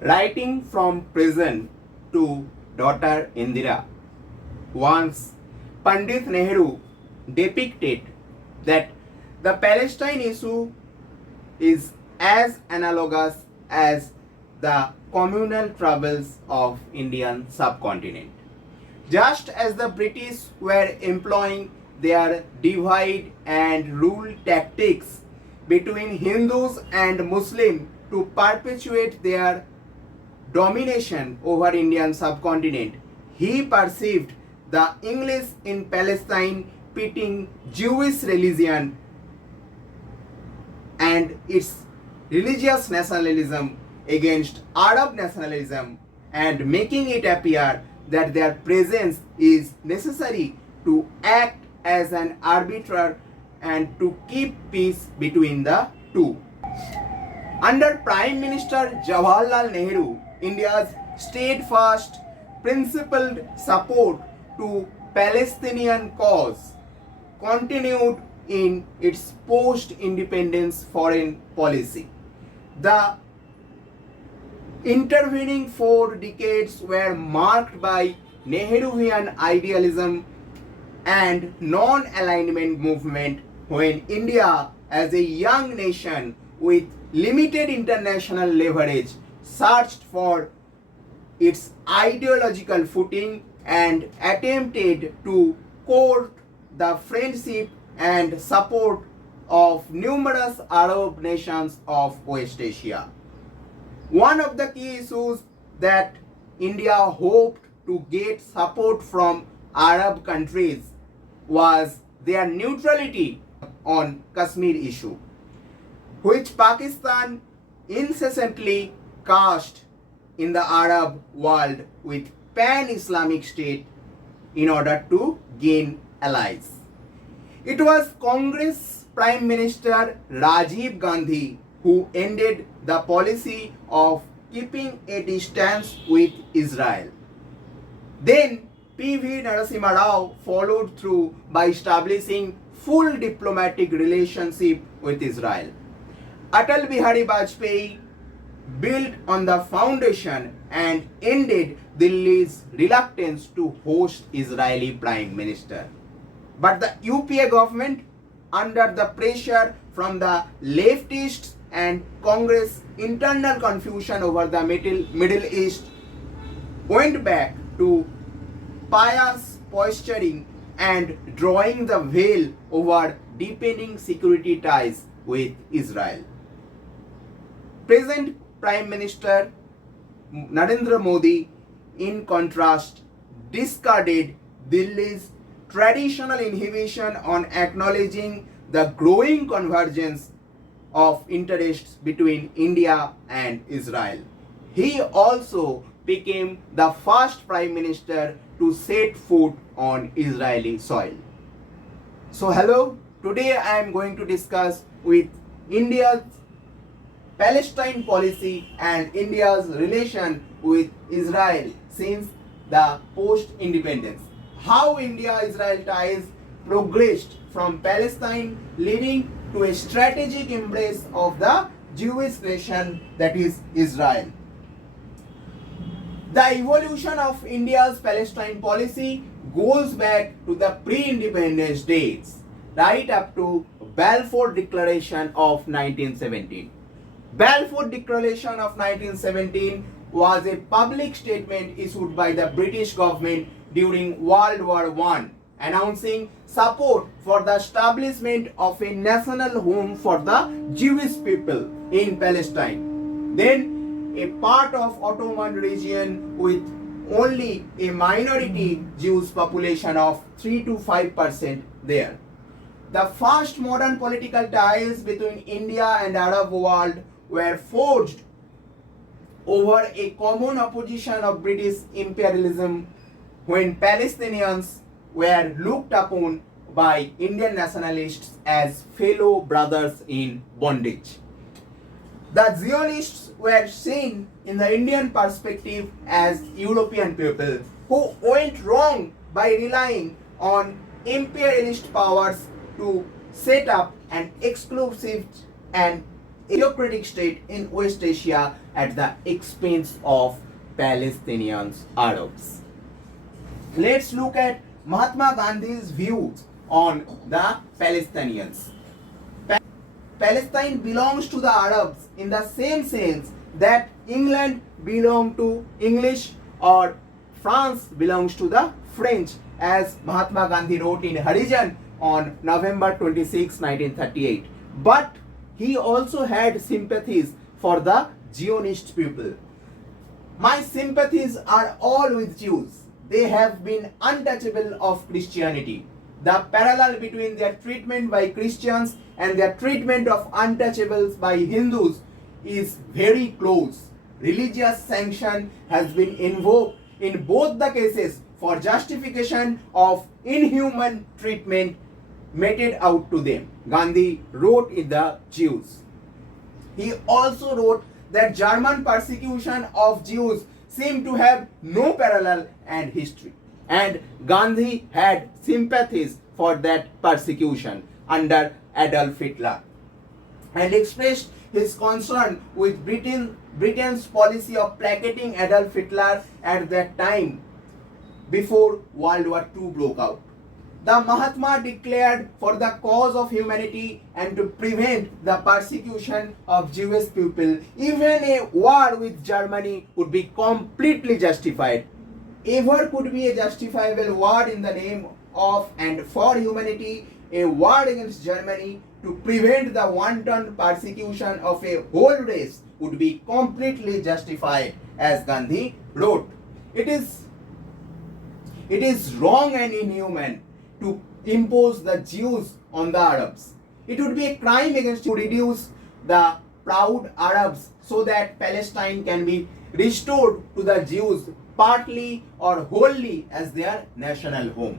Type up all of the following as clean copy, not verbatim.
Writing from prison to daughter Indira, once Pandit Nehru depicted that the Palestine issue is as analogous as the communal troubles of Indian subcontinent. Just as the British were employing their divide and rule tactics between Hindus and Muslims to perpetuate their domination over Indian subcontinent, he perceived the English in Palestine pitting Jewish religion and its religious nationalism against Arab nationalism and making it appear that their presence is necessary to act as an arbiter and to keep peace between the two. Under Prime Minister Jawaharlal Nehru, India's steadfast, principled support to Palestinian cause continued in its post-independence foreign policy. The intervening 4 decades were marked by Nehruvian idealism and non-alignment movement when India, as a young nation with limited international leverage, searched for its ideological footing and attempted to court the friendship and support of numerous Arab nations of West Asia. One of the key issues that India hoped to get support from Arab countries was their neutrality on Kashmir issue, which Pakistan incessantly cast in the Arab world with pan-Islamic state in order to gain allies. It was Congress Prime Minister Rajiv Gandhi who ended the policy of keeping a distance with Israel. Then P.V. Narasimha Rao followed through by establishing full diplomatic relationship with Israel. Atal Bihari Vajpayee built on the foundation and ended Delhi's reluctance to host Israeli Prime Minister. But the UPA government, under the pressure from the leftists and Congress internal confusion over the Middle East, went back to pious posturing and drawing the veil over deepening security ties with Israel. Present Prime Minister Narendra Modi, in contrast, discarded Delhi's traditional inhibition on acknowledging the growing convergence of interests between India and Israel. He also became the first Prime Minister to set foot on Israeli soil. So hello, today I am going to discuss with India's Palestine policy and India's relation with Israel since the post-independence. How India-Israel ties progressed from Palestine-leaning to a strategic embrace of the Jewish nation, that is Israel. The evolution of India's Palestine policy goes back to the pre-independence days, right up to Balfour Declaration of 1917. Balfour Declaration of 1917 was a public statement issued by the British government during World War I, announcing support for the establishment of a national home for the Jewish people in Palestine, then a part of Ottoman region with only a minority Jewish population of 3 to 5% there. The first modern political ties between India and Arab world were forged over a common opposition of British imperialism when Palestinians were looked upon by Indian nationalists as fellow brothers in bondage. The Zionists were seen in the Indian perspective as European people who went wrong by relying on imperialist powers to set up an exclusive and theocratic state in West Asia at the expense of Palestinian Arabs. Let's look at Mahatma Gandhi's views on the Palestinians. Palestine belongs to the Arabs in the same sense that England belongs to English or France belongs to the French, as Mahatma Gandhi wrote in Harijan on November 26, 1938. But he also had sympathies for the Zionist people. My sympathies are all with Jews. They have been untouchable of Christianity. The parallel between their treatment by Christians and their treatment of untouchables by Hindus is very close. Religious sanction has been invoked in both the cases for justification of inhuman treatment meted out to them. Gandhi wrote in the Jews. He also wrote that German persecution of Jews seemed to have no parallel and history. And Gandhi had sympathies for that persecution under Adolf Hitler and expressed his concern with Britain's policy of placating Adolf Hitler at that time before World War II broke out. The Mahatma declared for the cause of humanity and to prevent the persecution of Jewish people. Even a war with Germany would be completely justified. Ever could be a justifiable war in the name of and for humanity, a war against Germany to prevent the wanton persecution of a whole race would be completely justified, as Gandhi wrote. It is wrong and inhuman to impose the Jews on the Arabs. It would be a crime against to reduce the proud Arabs so that Palestine can be restored to the Jews partly or wholly as their national home.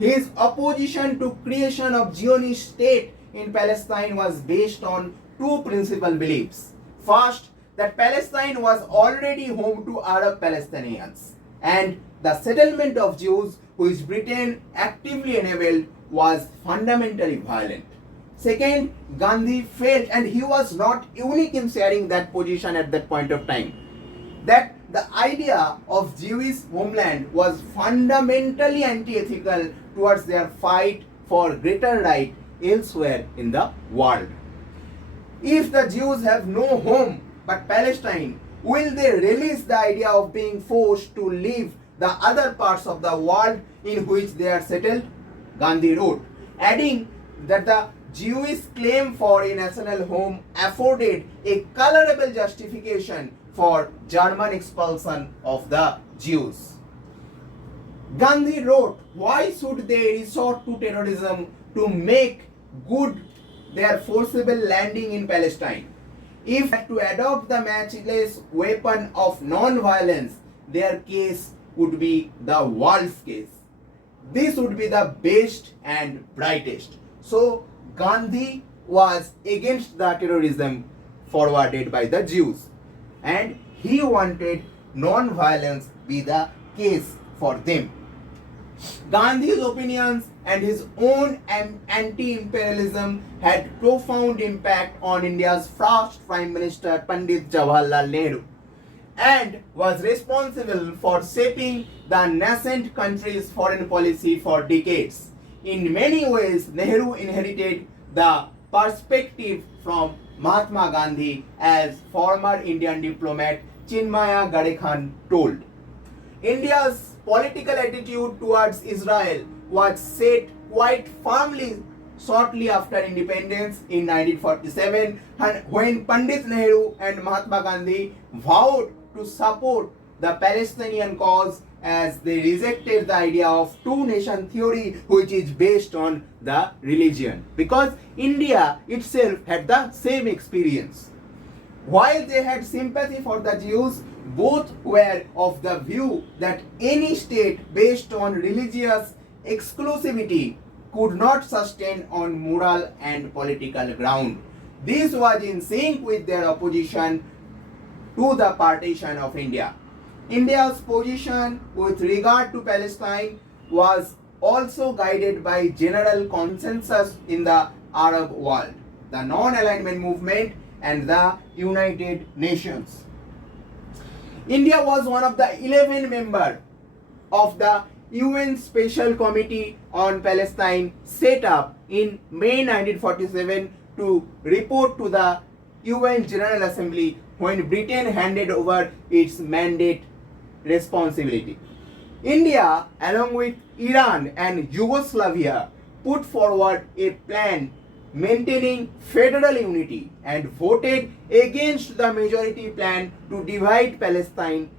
His opposition to creation of Zionist state in Palestine was based on two principal beliefs. First, that Palestine was already home to Arab Palestinians, and the settlement of Jews, which Britain actively enabled, was fundamentally violent. Second, Gandhi felt, and he was not unique in sharing that position at that point of time, that the idea of Jewish homeland was fundamentally anti-ethical towards their fight for greater right elsewhere in the world. If the Jews have no home but Palestine, will they release the idea of being forced to leave the other parts of the world in which they are settled? Gandhi wrote, adding that the Jewish claim for a national home afforded a colorable justification for German expulsion of the Jews. Gandhi wrote, why should they resort to terrorism to make good their forcible landing in Palestine? If to adopt the matchless weapon of non-violence, their case would be the world's case. This would be the best and brightest. So Gandhi was against the terrorism forwarded by the Jews, and he wanted non-violence be the case for them. Gandhi's opinions and his own anti-imperialism had profound impact on India's first Prime Minister Pandit Jawaharlal Nehru, and was responsible for shaping the nascent country's foreign policy for decades. In many ways, Nehru inherited the perspective from Mahatma Gandhi, as former Indian diplomat Chinmaya Gadekhan told. India's political attitude towards Israel was set quite firmly shortly after independence in 1947, when Pandit Nehru and Mahatma Gandhi vowed to support the Palestinian cause, as they rejected the idea of two-nation theory, which is based on the religion, because India itself had the same experience. While they had sympathy for the Jews, both were of the view that any state based on religious exclusivity could not sustain on moral and political ground. This was in sync with their opposition to the partition of India. India's position with regard to Palestine was also guided by general consensus in the Arab world. The non-alignment movement and the United Nations. India was one of the 11 members of the UN Special Committee on Palestine set up in May 1947 to report to the UN General Assembly when Britain handed over its mandate responsibility. India, along with Iran and Yugoslavia, put forward a plan maintaining federal unity and voted against the majority plan to divide Palestine,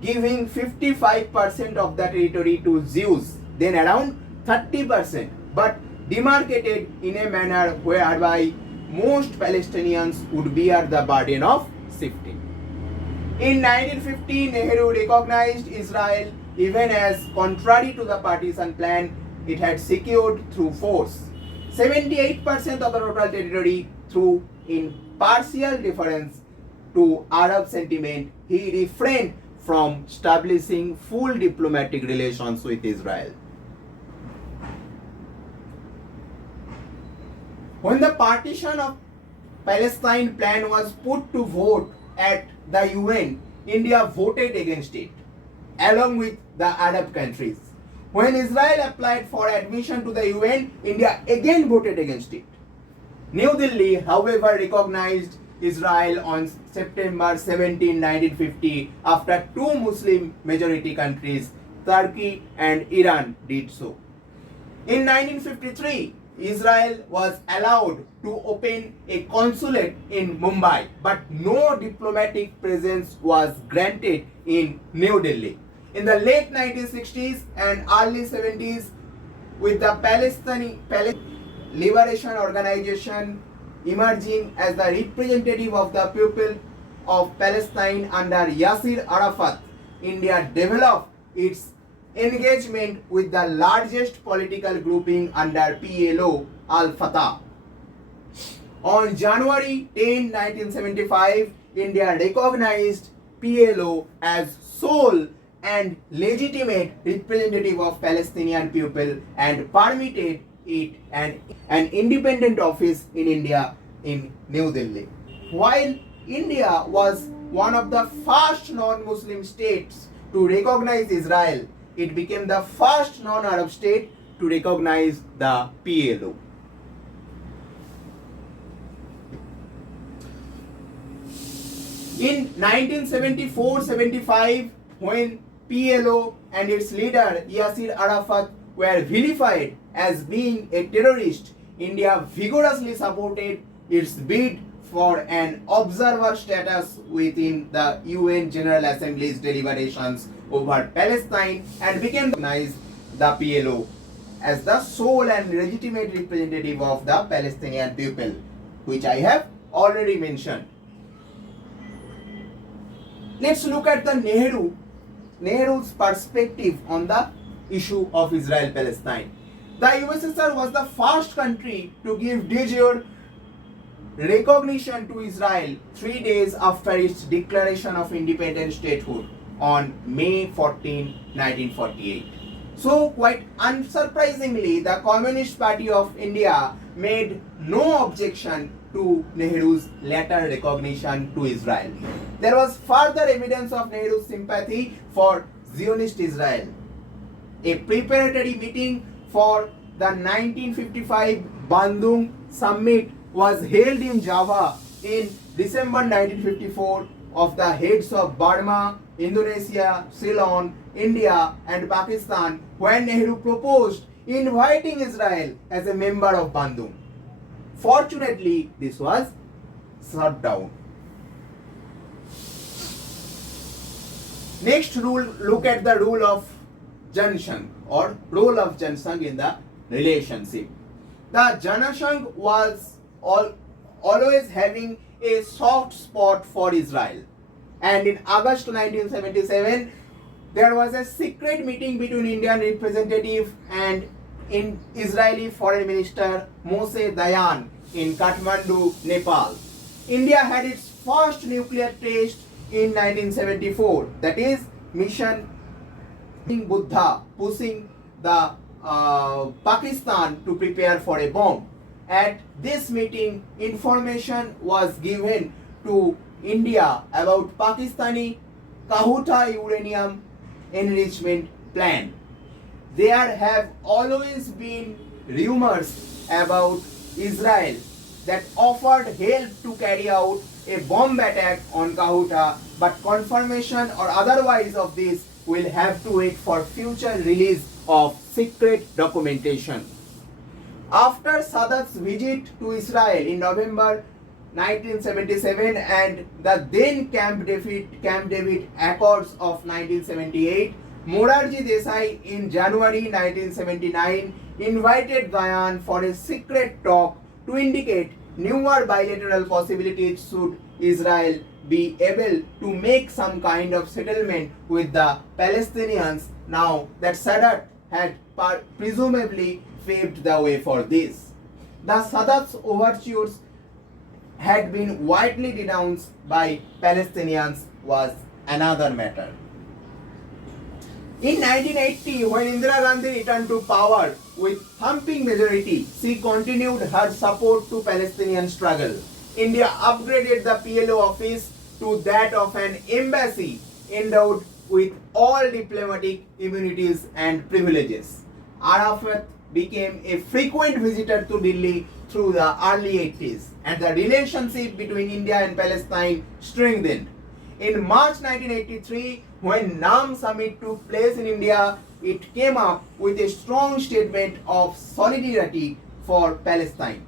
giving 55% of the territory to Jews, then around 30%, but demarcated in a manner whereby most Palestinians would bear the burden of shifting. In 1950, Nehru recognized Israel even as, contrary to the partisan plan, it had secured through force 78% of the total territory through in partial deference to Arab sentiment. He refrained from establishing full diplomatic relations with Israel. When the partition of Palestine plan was put to vote at the UN, India voted against it, along with the Arab countries. When Israel applied for admission to the UN, India again voted against it. New Delhi, however, recognized Israel on September 17, 1950, after two Muslim majority countries, Turkey and Iran, did so. In 1953, Israel was allowed to open a consulate in Mumbai, but no diplomatic presence was granted in New Delhi. In the late 1960s and early 70s, with the Palestine Liberation Organization emerging as the representative of the people of Palestine under Yasser Arafat, India developed its engagement with the largest political grouping under PLO, Al-Fatah. On January 10, 1975, India recognized PLO as sole and legitimate representative of Palestinian people and permitted it an independent office in India in New Delhi. While India was one of the first non-Muslim states to recognize Israel, it became the first non-Arab state to recognize the PLO. In 1974-75, when PLO and its leader Yasser Arafat were vilified as being a terrorist, India vigorously supported its bid for an observer status within the UN General Assembly's deliberations over Palestine and became recognized the PLO as the sole and legitimate representative of the Palestinian people, which I have already mentioned. Let's look at the Nehru's perspective on the issue of Israel-Palestine. The USSR was the first country to give de jure recognition to Israel 3 days after its declaration of independent statehood on May 14, 1948. So, quite unsurprisingly, the Communist Party of India made no objection to Nehru's later recognition to Israel. There was further evidence of Nehru's sympathy for Zionist Israel. A preparatory meeting for the 1955 Bandung summit was held in Java in December 1954 of the heads of Burma, Indonesia, Ceylon, India and Pakistan, when Nehru proposed inviting Israel as a member of Bandung. Fortunately, this was shut down. Next rule, look at the rule of Janshang or role of Janshang in the relationship. The Janshang was always having a soft spot for Israel. And in August 1977, there was a secret meeting between Indian representative and Israeli Foreign Minister Moshe Dayan in Kathmandu, Nepal. India had its first nuclear test in 1974, that is Mission Buddha, pushing the Pakistan to prepare for a bomb. At this meeting, information was given to India about Pakistani Kahuta uranium enrichment plan. There have always been rumors about Israel that offered help to carry out a bomb attack on Kahuta, but confirmation or otherwise of this will have to wait for future release of secret documentation. After Sadat's visit to Israel in November 1977 and the then Camp David Accords of 1978, Morarji Desai in January 1979 invited Dayan for a secret talk to indicate newer bilateral possibilities should Israel be able to make some kind of settlement with the Palestinians now that Sadat had presumably paved the way for this. The Sadat's overtures had been widely denounced by Palestinians was another matter. In 1980, when Indira Gandhi returned to power with thumping majority, she continued her support to Palestinian struggle. India upgraded the PLO office to that of an embassy endowed with all diplomatic immunities and privileges. Arafat became a frequent visitor to Delhi through the early 80s, and the relationship between India and Palestine strengthened. In March 1983, when NAM summit took place in India, it came up with a strong statement of solidarity for Palestine.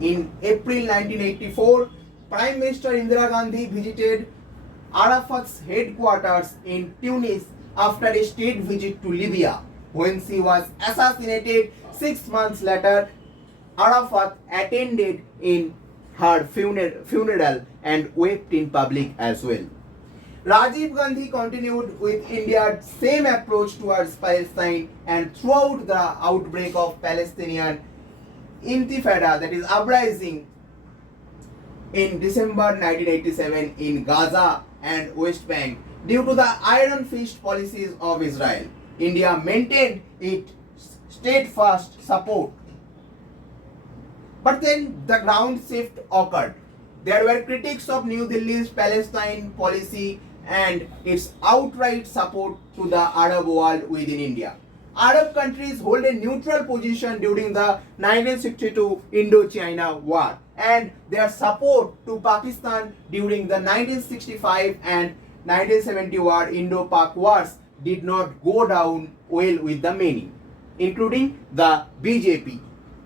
In April 1984, Prime Minister Indira Gandhi visited Arafat's headquarters in Tunis after a state visit to Libya. When she was assassinated 6 months later, Arafat attended in her funeral and wept in public as well. Rajiv Gandhi continued with India's same approach towards Palestine, and throughout the outbreak of Palestinian Intifada, that is uprising, in December 1987 in Gaza and West Bank, due to the iron fist policies of Israel, India maintained its steadfast support. But then the ground shift occurred. There were critics of New Delhi's Palestine policy and its outright support to the Arab world within India. Arab countries hold a neutral position during the 1962 Indo-China War, and their support to Pakistan during the 1965 and 1970 war Indo-Pak wars did not go down well with the many, including the BJP.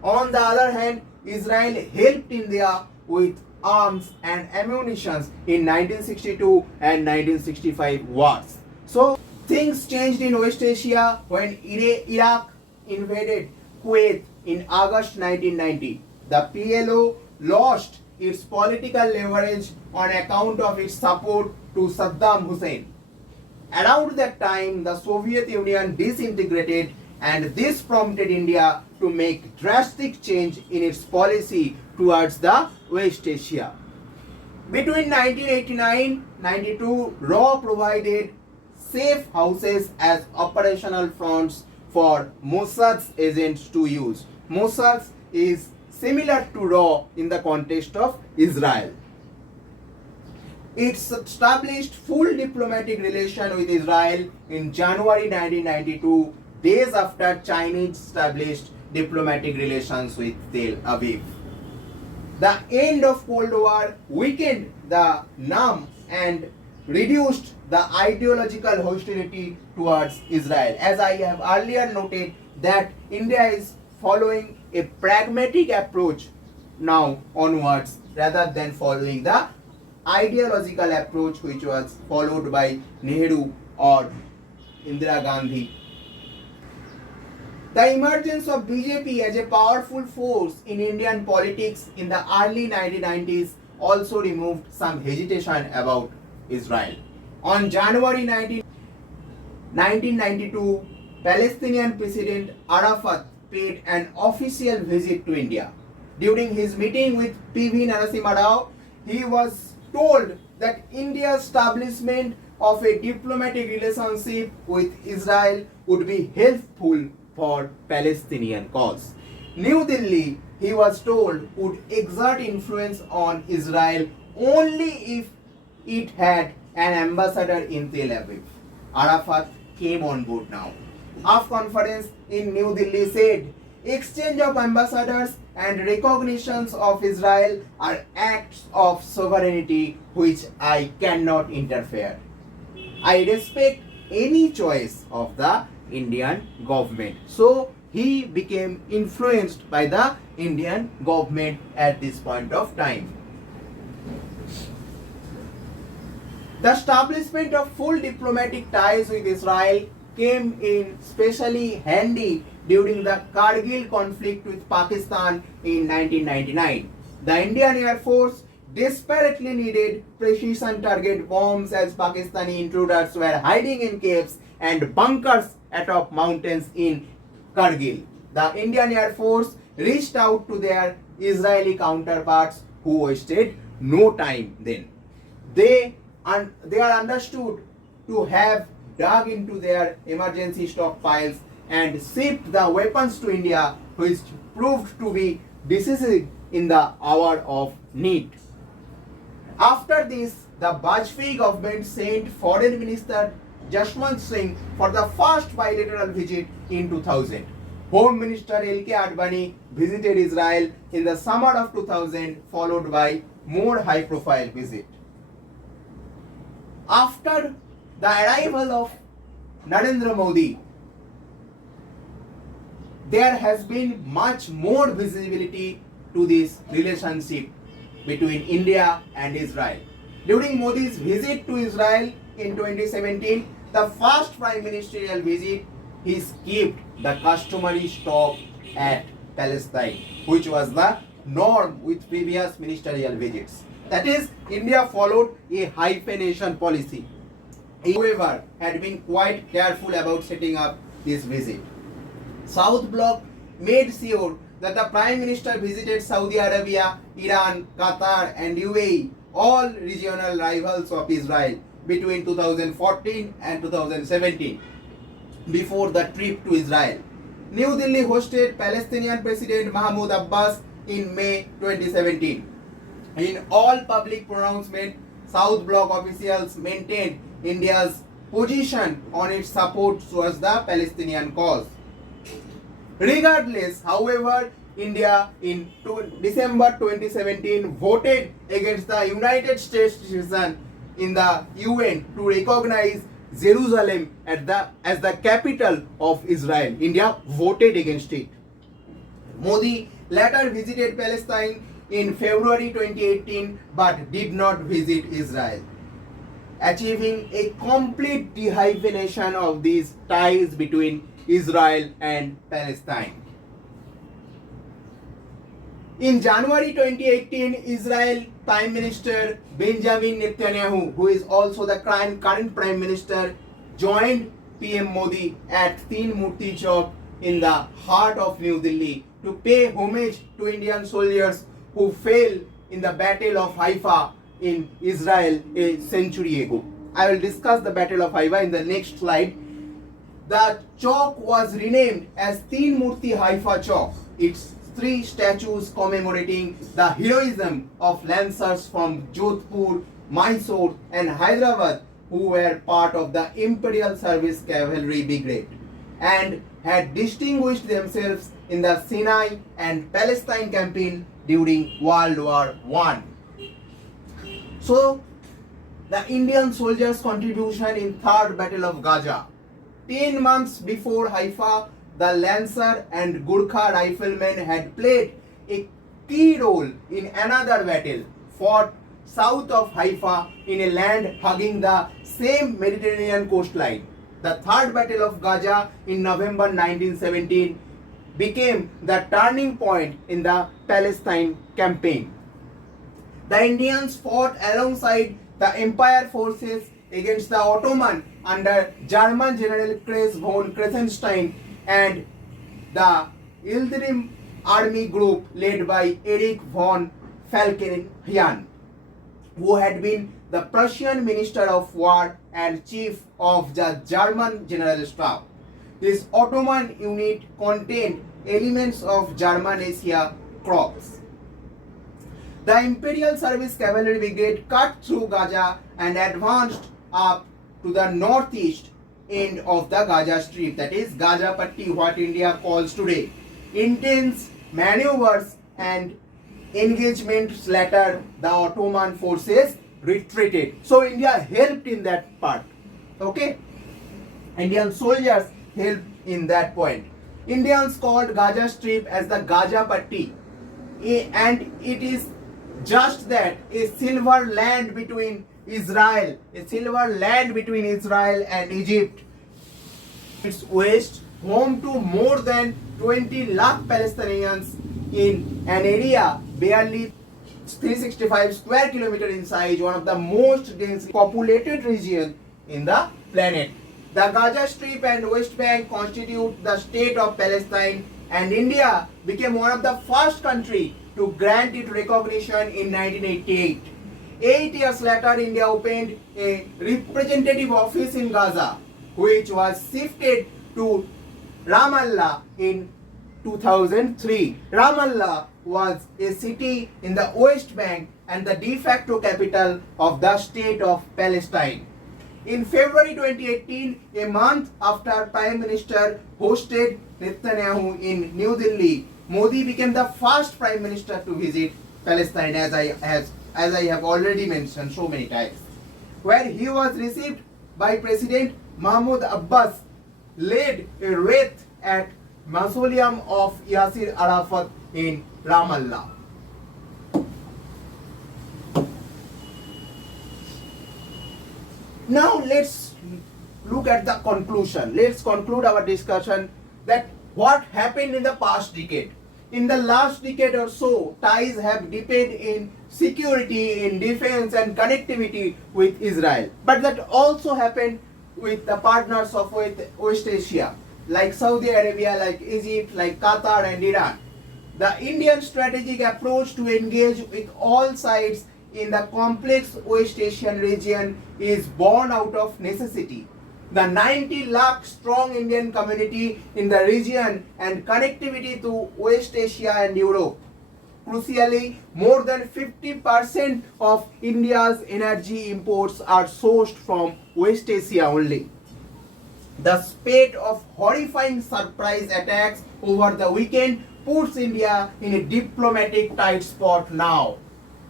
On the other hand, Israel helped India with arms and ammunition in 1962 and 1965 wars. So things changed in West Asia when Iraq invaded Kuwait in August 1990. The PLO lost its political leverage on account of its support to Saddam Hussein. Around that time, the Soviet Union disintegrated, and this prompted India to make drastic change in its policy towards the West Asia. Between 1989-92, RAW provided safe houses as operational fronts for Mossad's agents to use. Mossad is similar to RAW in the context of Israel. It established full diplomatic relation with Israel in January 1992, days after Chinese established diplomatic relations with Tel Aviv. The end of Cold War weakened the NAM and reduced the ideological hostility towards Israel. As I have earlier noted that India is following a pragmatic approach now onwards rather than following the ideological approach which was followed by Nehru or Indira Gandhi. The emergence of BJP as a powerful force in Indian politics in the early 1990s also removed some hesitation about Israel. On January 1992, Palestinian President Arafat paid an official visit to India. During his meeting with P.V. Narasimha Rao, he was told that India's establishment of a diplomatic relationship with Israel would be helpful for Palestinian cause. New Delhi, he was told, would exert influence on Israel only if it had an ambassador in Tel Aviv. Arafat came on board now. AF conference in New Delhi said, exchange of ambassadors and recognitions of Israel are acts of sovereignty which I cannot interfere. I respect any choice of the Indian government. So he became influenced by the Indian government at this point of time. The establishment of full diplomatic ties with Israel came in specially handy during the Kargil conflict with Pakistan in 1999. The Indian Air Force desperately needed precision target bombs as Pakistani intruders were hiding in caves and bunkers atop mountains in Kargil. The Indian Air Force reached out to their Israeli counterparts who wasted no time then. They are understood to have dug into their emergency stockpiles and shipped the weapons to India, which proved to be decisive in the hour of need. After this, the Vajpayee government sent Foreign Minister Jaswant Singh for the first bilateral visit in 2000. Home Minister L.K. Advani visited Israel in the summer of 2000, followed by more high-profile visit. After the arrival of Narendra Modi, there has been much more visibility to this relationship between India and Israel. During Modi's visit to Israel in 2017, the first prime ministerial visit, he skipped the customary stop at Palestine, which was the norm with previous ministerial visits. That is, India followed a hyphenation policy. However, had been quite careful about setting up this visit. South Bloc made sure that the Prime Minister visited Saudi Arabia, Iran, Qatar and UAE, all regional rivals of Israel, between 2014 and 2017, before the trip to Israel. New Delhi hosted Palestinian President Mahmoud Abbas in May 2017. In all public pronouncements, South Bloc officials maintained India's position on its support towards the Palestinian cause. Regardless, however, India in December 2017 voted against the United States decision in the UN to recognize Jerusalem as the capital of Israel. India voted against it. Modi later visited Palestine in February 2018 but did not visit Israel, achieving a complete dehyphenation of these ties between Israel and Palestine. In January 2018, Israel Prime Minister Benjamin Netanyahu, who is also the current Prime Minister, joined PM Modi at Teen Murti Chowk in the heart of New Delhi to pay homage to Indian soldiers who fell in the Battle of Haifa in Israel a century ago. I will discuss the Battle of Haifa in the next slide. The chowk was renamed as Teen Murti Haifa Chowk. Its three statues commemorating the heroism of lancers from Jodhpur, Mysore and Hyderabad who were part of the Imperial Service Cavalry Brigade and had distinguished themselves in the Sinai and Palestine campaign during World War I. So, the Indian soldiers' contribution in Third Battle of Gaza. 10 months before Haifa, the Lancer and Gurkha riflemen had played a key role in another battle fought south of Haifa in a land hugging the same Mediterranean coastline. The Third Battle of Gaza in November 1917 became the turning point in the Palestine campaign. The Indians fought alongside the Empire forces against the Ottoman under German General Kreis von Kressenstein and the Yildirim army group led by Erich von Falkenhayn, who had been the Prussian Minister of War and Chief of the German General Staff. This Ottoman unit contained elements of German-Asia Corps. The Imperial Service Cavalry Brigade cut through Gaza and advanced up to the northeast end of the Gaza Strip, that is Gaza Patti, what India calls today. Intense maneuvers and engagements later, the Ottoman forces retreated. So India helped in that part. Okay? Indian soldiers helped in that point. Indians called Gaza Strip as the Gaza Patti, and it is just that, a silver land between Israel and Egypt. Its west, home to more than 20 lakh Palestinians in an area barely 365 square kilometer in size, one of the most densely populated regions in the planet. The Gaza Strip and West Bank constitute the state of Palestine, and India became one of the first countries to grant it recognition in 1988. 8 years later, India opened a representative office in Gaza, which was shifted to Ramallah in 2003. Ramallah was a city in the West Bank and the de facto capital of the state of Palestine. In February 2018, a month after Prime Minister hosted Netanyahu in New Delhi, Modi became the first Prime Minister to visit Palestine, as I have already mentioned so many times, where he was received by President Mahmoud Abbas, led a wreath at Mausoleum of Yasser Arafat in Ramallah. Now let's look at the conclusion. Let's conclude our discussion that what happened in the past decade. In the last decade or so, ties have deepened in security, in defense and connectivity with Israel. But that also happened with the partners of West Asia, like Saudi Arabia, like Egypt, like Qatar and Iran. The Indian strategic approach to engage with all sides in the complex West Asian region is born out of necessity. The 90 lakh strong Indian community in the region and connectivity to West Asia and Europe. Crucially, more than 50% of India's energy imports are sourced from West Asia only. The spate of horrifying surprise attacks over the weekend puts India in a diplomatic tight spot now.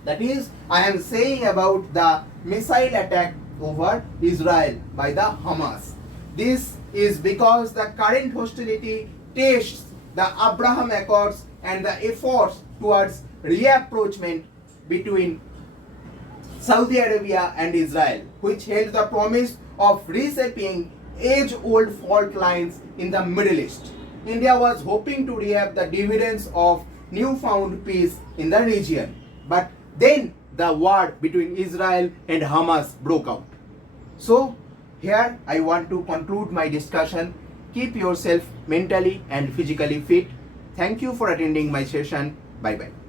That is, I am saying about the missile attack over Israel by the Hamas. This is because the current hostility tests the Abraham Accords and the efforts towards reapproachment between Saudi Arabia and Israel, which held the promise of reshaping age-old fault lines in the Middle East. India was hoping to reap the dividends of newfound peace in the region, but then the war between Israel and Hamas broke out. So, here I want to conclude my discussion. Keep yourself mentally and physically fit. Thank you for attending my session. Bye bye.